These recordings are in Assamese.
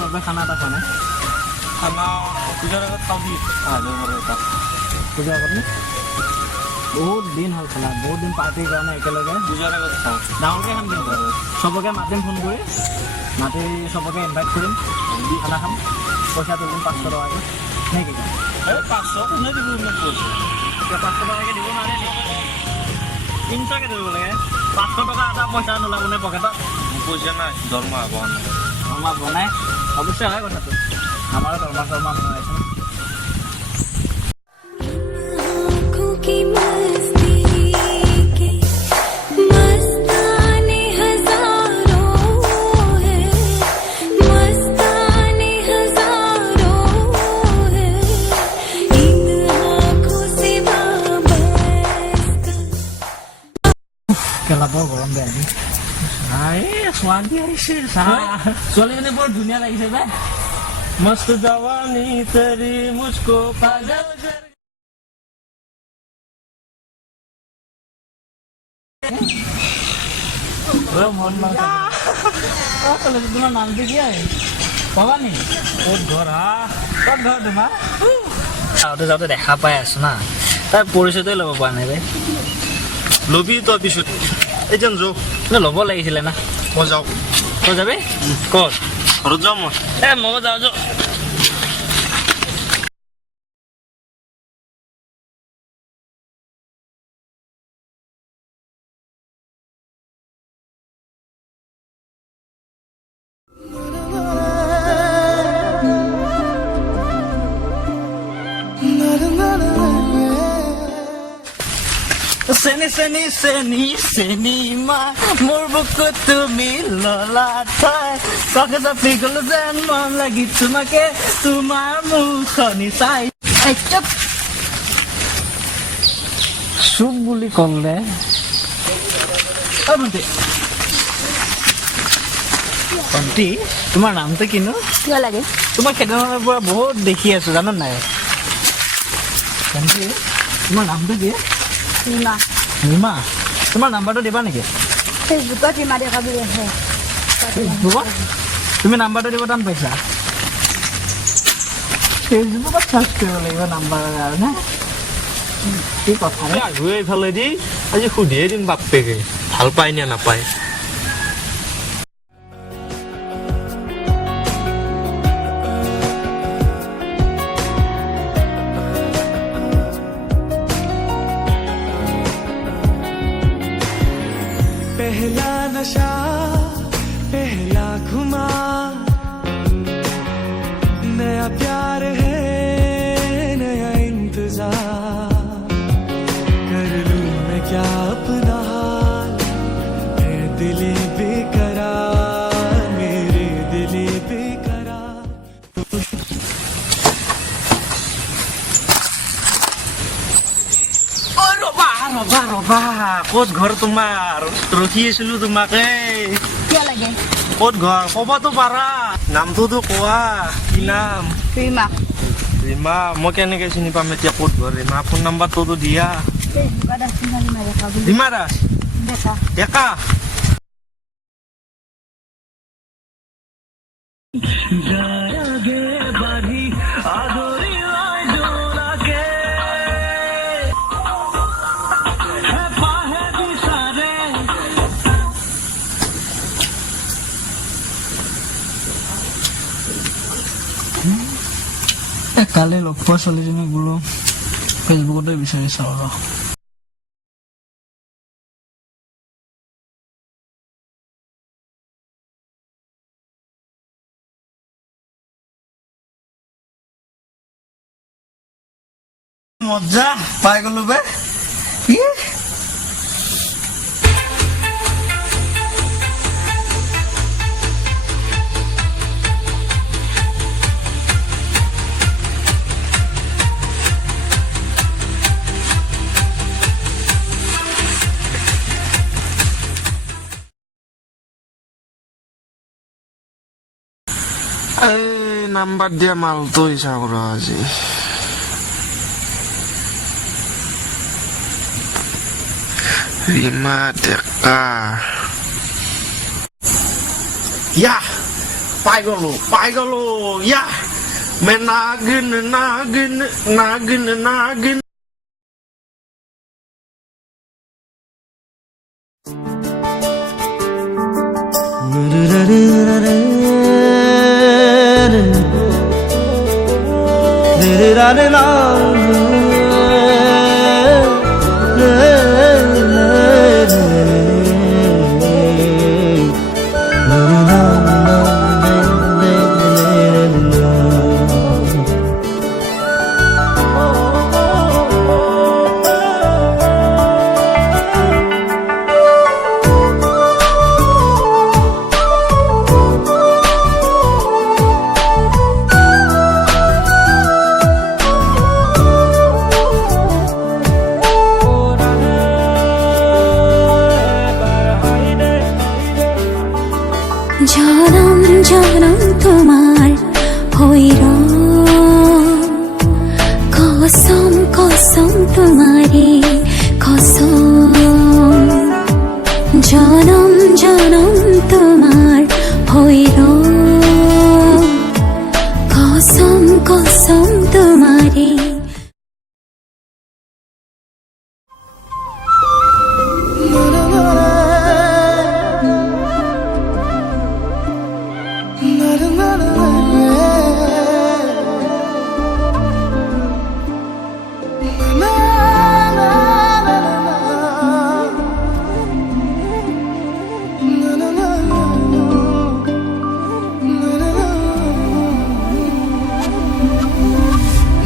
নবে খানা এটা খোৱা নাই খানা পূজাৰ আগত খাওঁ দি পূজাৰ আগত নে বহুত দিন হ'ল খালা বহুত দিন পাৰ্টিৰ কাৰণে একেলগে পূজাৰ আগত খাওঁ ডাঙৰকৈ খাম কিন্তু চবকে মাতিম ফোন কৰি মাতি চবকে ইনভাইট কৰিম খানা খাম পইচা তুলিম 500 টকাকৈ নে কি 500 কোনে দিব ইমান পইচা 500 টকাকৈ দিব নোৱাৰে নি 300কৈ দিব লাগে 500 টকা এটা পইচা নোলাব নে পকেটত পইচা নাই দৰমহা বনাই দৰমহা বনাই অৱশ্যে হয় কথাটো আমাৰো দৰমহা বনাইছে কেলাবৰ গৰম বেয়া আজি ছোৱালী আহিছে ছোৱালীজনী বৰ ধুনীয়া লাগিছে বে মস্ত জৱানী তেৰি মুঝকো পাগল মন তোমাৰ নামটো কি হয় কবা নি ক'ত ঘৰ হা ক'ত ঘৰ তোমাৰ যাওঁতে যাওঁতে দেখা পাই আছো না তাৰ পৰিচয়টোৱে ল'ব পৰা নাই বে লবি তই পিছত এজন যাওঁ ল'ব লাগিছিলে না মই যাওঁ তই যাবি ক'ত ঘৰত যাওঁ মই মই যাওঁ চেনি মা মোৰ বুকুত তুমি ললা থৈ চকে চাপি গলো যেন মন লাগি তোমাকে তোমাৰ মুখনি চাই চুপ বুলি ক'লে ভণ্টি তোমাৰ নামটো কিনো কিয় লাগে তোমাক সেইদিনাখনৰ পৰা বহুত দেখি আছো জানো নাই ভণ্টি তোমাৰ নামটো কি ৰীমা ৰীমা তোমাৰ নাম্বাৰটো দিবা নেকি ফেচবুকত ৰীমা ডেকা বুলি আছে ফেচবুকত তুমি নাম্বাৰটো দিব টান পাইছা ফেচবুকত চাৰ্চ কৰিব লাগিব নাম্বাৰৰ কাৰণে কি কথা আগুৱে এইফালে দি আজি সুধিয়ে দিম বাপেকে ভাল পায় নে নাপায় पहला नशा पहला खुमार नया प्यार है नया इंतजार कर लूं मैं क्या अपना हाल है दिले बेकरार मेरे दिले बेकरार ৰবা ক'ত ঘৰ তোমাৰ ৰখি আছিলো তোমাকে কিয় লাগে ক'ত ঘৰ ক'বতো পাৰা নামটোতো কোৱা কি নাম ৰীমা ৰীমা মই কেনেকে চিনি পাম এতিয়া ক'ত ঘৰ ৰীমা ফোন নাম্বাৰটোতো দিয়া ফেচবুকত আছে না ৰীমা ডেকা বুলি ৰীমা দাস ডেকা ডেকা কালি লগ পোৱা ছোৱালীজনীক বোলো ফেচবুকতে বিচাৰি চাওঁ ৰ মজা পাই গলো বে নাম্বাৰ দিয়া মালটো ইচ্ছা কৰা আজি ৰীমা ডেকা ইয়া পাই গলো ইয়া মে নাগিন নাগিন নাগিন নাগিন জনম জনম তোমার হইর কসম কসম তোমারে কসম জনম জনম তোমার হইর কসম কসম তোমারে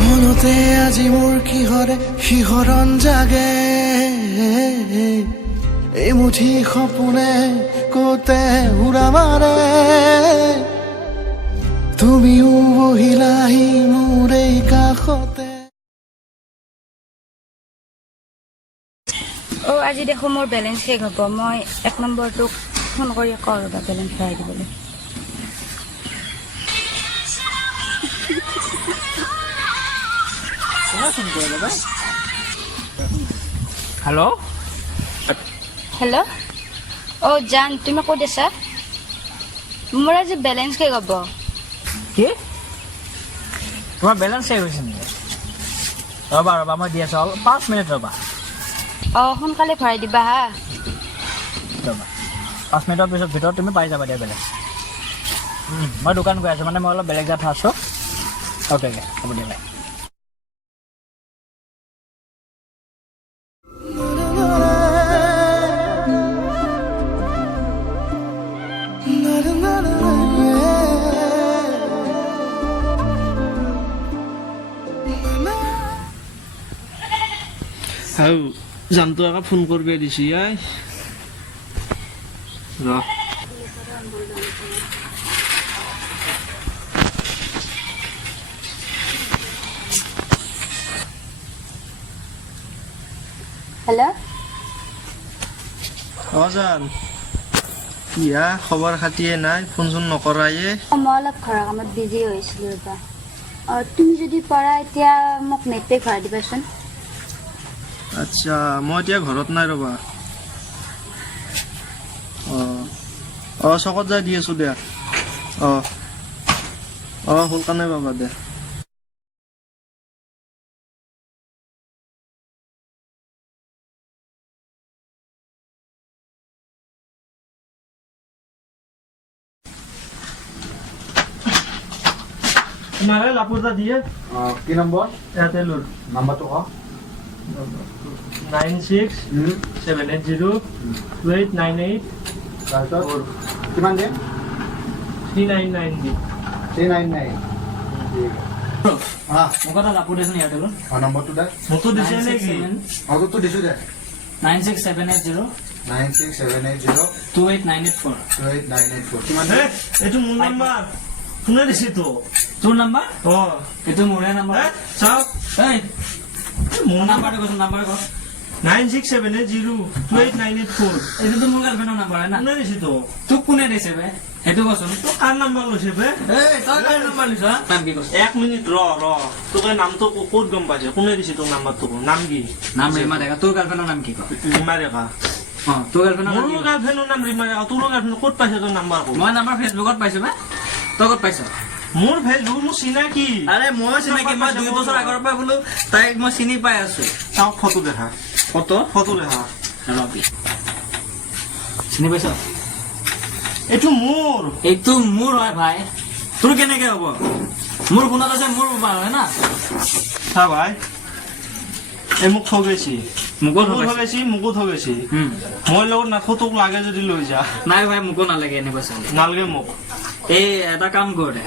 মনতে আজি মোৰ কিহৰে শিহৰণ জাগে এই মুঠি সপোনে কতে উৰা মাৰে তুমিও বহিলাহি মোৰ এই কাষতে আজি দেখো মোৰ বেলেঞ্চ শেষ হ'ব মই 1 নম্বৰটোক ফোন কৰি কওঁ ৰ'বা বেলেঞ্চ ভৰাই দিবলৈ হেল্ল' হেল্ল' জান তুমি ক'ত আছা মোৰ আজি বেলেঞ্চ শেষ হ'ব কি তোমাৰ বেলেঞ্চ শেষ হৈছে নেকি ৰ'বা মই দি আছোঁ 5 মিনিট ৰ'বা সোনকালে ভৰাই দিবা হা ৰ'বা 5 মিনিটৰ ভিতৰত তুমি পাই যাবা দিয়া বেলেঞ্চ মই দোকান গৈ আছোঁ মানে মই অলপ বেলেগ জেগাত আছোঁ অ'কে হ'ব দিয়া বাই হাউ জানতো আকা ফোন করবে দিছি আই র হেল্ল' অজান ইয়া খবৰ খাতিয়ে নাই ফোন চোন নকৰায়ে মই অলপ ঘৰৰ কামত বিজি হৈছিলোঁ ৰ'বা তুমি যদি পাৰা এতিয়া মোক নেটপেক ভৰাই দিবাচোন আচ্ছা মই এতিয়া ঘৰত নাই ৰবা চকত যাই দি আছো দিয়া সোনকালে পাবা দে तुम्हारे लापुरदा दिए কি নম্বৰ एयरटेलर নাম্বাৰটো ক 9678028998 তাৰপিছত কিমান দিম 399 দি 399 ঠিক আছে মোক এটা লাপু দেচোন এয়াৰটেলৰ নম্বৰটো দে মোকো দিছে নেকি আগতো দিছোঁ দে 96780 96780 28984 28984 কিমান দিম এইটো মোৰ নাম্বাৰ কোনে দিছে তো তোৰ নাম্বাৰ অ এইটো মোৰে নাম্বাৰ চাও এই মোৰ নাম্বাৰটো কৈছো নাম্বাৰ ক 9678028984 এইটো মোৰ গাৰ্লফ্ৰেণ্ডৰ নাম্বাৰ হয় না কোনে দিছে তো তোক কোনে দিছে বে সেইটো কচোন তো কাৰ নাম্বাৰ লৈছে বে এই তই কাৰ নাম্বাৰ লৈছ নাম কি কৈছ 1 মিনিট ৰ তোকে নামটো ক'ত গম পাইছে কোনে দিছে তোৰ নাম্বাৰটো নাম কি নাম ৰিমা দেখা তোৰ গাৰ্লফ্ৰেণ্ডৰ নাম কি ক ৰিমা ৰেখা তোৰ গাৰ্লফ্ৰেণ্ডৰ নাম মোৰ গাৰ্লফ্ৰেণ্ডৰ নাম ৰিমা ৰেখা তোৰ গাৰ্লফ্ৰেণ্ড ক'ত পাইছে তোৰ নাম্বাৰ মই নাম্বাৰ ফেচবুকত পাইছো বে তই ক'ত পাইছ মোৰ ফেচবুক মোৰ চিনাকি আৰে ময়ো চিনাকি মই 2 বছৰ আগৰ পৰা বোলো তাইক মই চিনি পাই আছো চাওক ফটো দেখা ফটো দেখা ৰবি চিনি পাইছ এইটো মোৰ এইটো মোৰ হয় ভাই তোৰ কেনেকে হ'ব মোৰ ফোনত আছে মোৰ মোবাইল হয় না চা ভাই এই মোক ঠগেছি মোকো মোকো ঠগেছি মই লগত নাথো তোক লাগে যদি লৈ যা নাই ভাই মোকো নালাগে এনেকুৱা ছোৱালী নালাগে মোক এই এটা কাম কৰ দে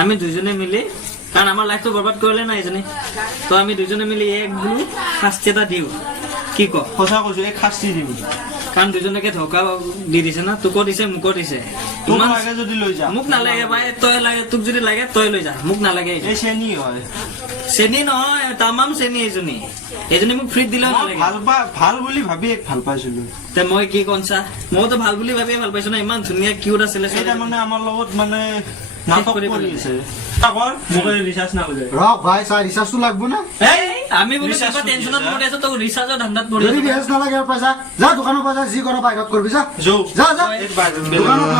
আমি দুজনে মিলি কাৰণ আমাৰ লাইফটো বৰবাদ কৰিলে না এজনী তো আমি দুজনে মিলি এক বোলো শাস্তি এটা দিওঁ কি ক সঁচা কৈছো এই শাস্তি দিম কাৰণ দুজনকে ধোকা দি দিছে না তোকো দিছে মোকো দিছে তোক লাগে যদি লৈ যা মোক নালাগে ভাই তই লাগে তোক যদি লাগে তই লৈ যা মোক নালাগে এই চেনি হয় চেনি নহয় তামাম চেনি এইজনী মোক ফ্ৰীত দিলেও নালাগে ভাল বুলি ভাবি ভাল পাইছিলো তে মই কি কনছা মইতো ভাল বুলি ভাবিয়ে ভাল পাইছো না ইমান ধুনীয়া কিউট আছিলে এটা মানে আমাৰ লগত মানে নাটক কৰি আছে আগৰ মোক ৰিচাৰ্জ নালাগে ৰক ভাই চাই ৰিচাৰ্জটো লাগব না আমি বোলো কিবা টেনচনত পৰি আছো তোক ৰিচাৰ্জৰ ধান্দাত পৰি যদি ৰিচাৰ্জ নালাগে আৰু পইচা যা দোকানৰ পইচা যি কৰ বাহিৰত কৰবি যা যৌ যা যা দোকানত দোকানত